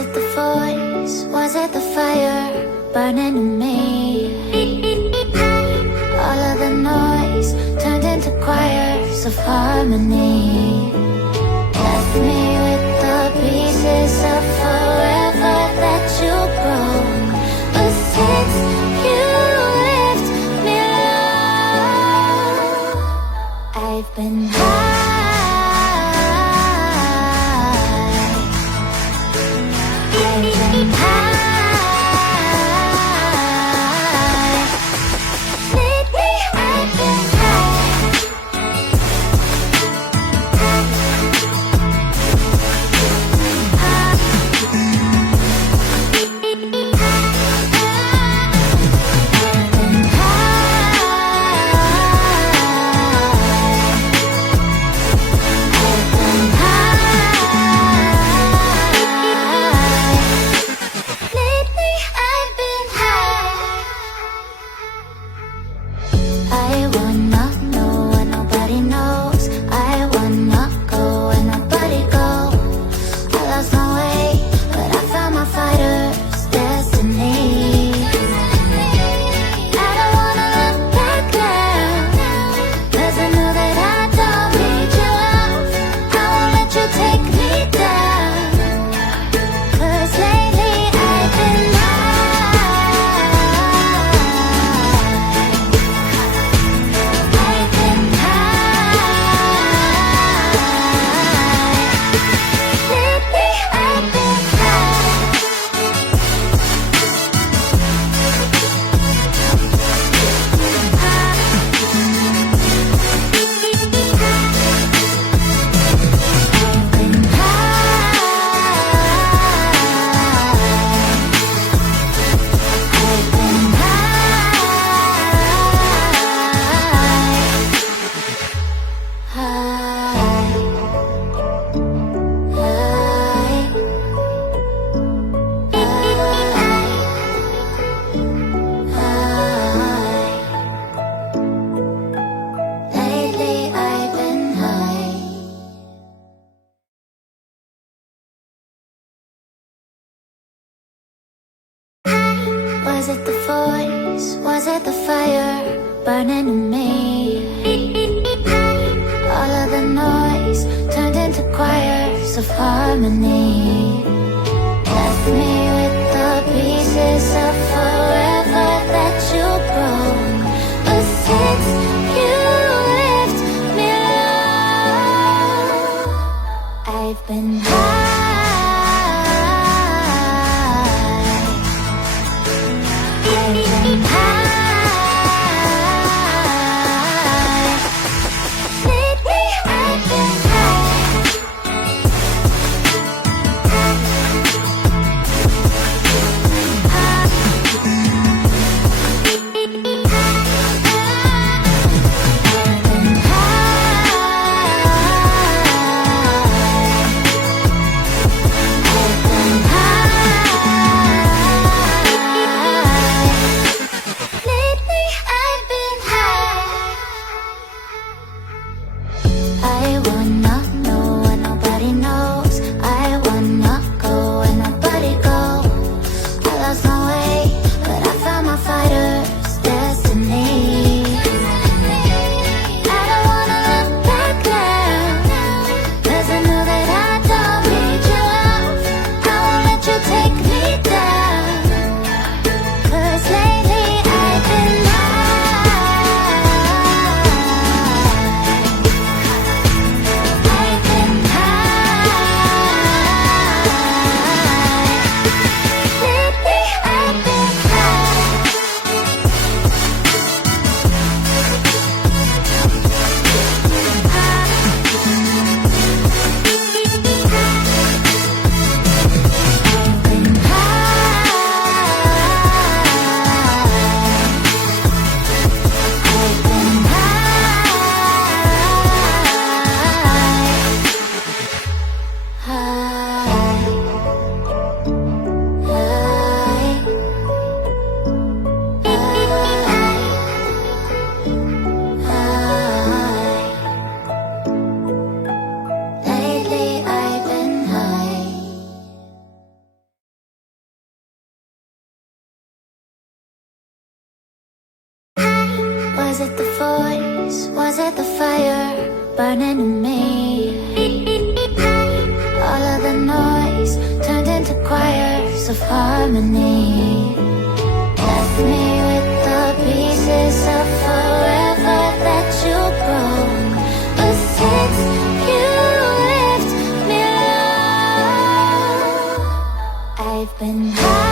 it the voice? Was it the fire burning in me? All of the noise turned into choirs of harmony. Left me with the pieces of forever that you broke. But since you left me alone, I've been high. Was it the voice? Was it the fire burning in me? All of the noise turned into choirs of harmony. Left me with the pieces of forever that you broke. But since you left me alone, I've been high. Was it the voice? Was it the fire burning in me? All of the noise turned into choirs of harmony. Left me with the pieces of forever that you broke. But since you left me alone, I've been high.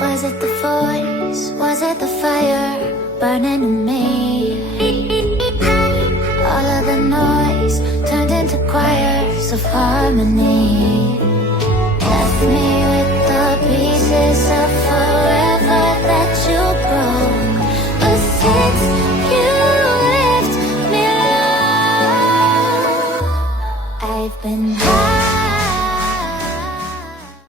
Was it the voice? Was it the fire burning in me? All of the noise turned into choirs of harmony. Left me with the pieces of forever that you broke. But since you left me alone, I've been high.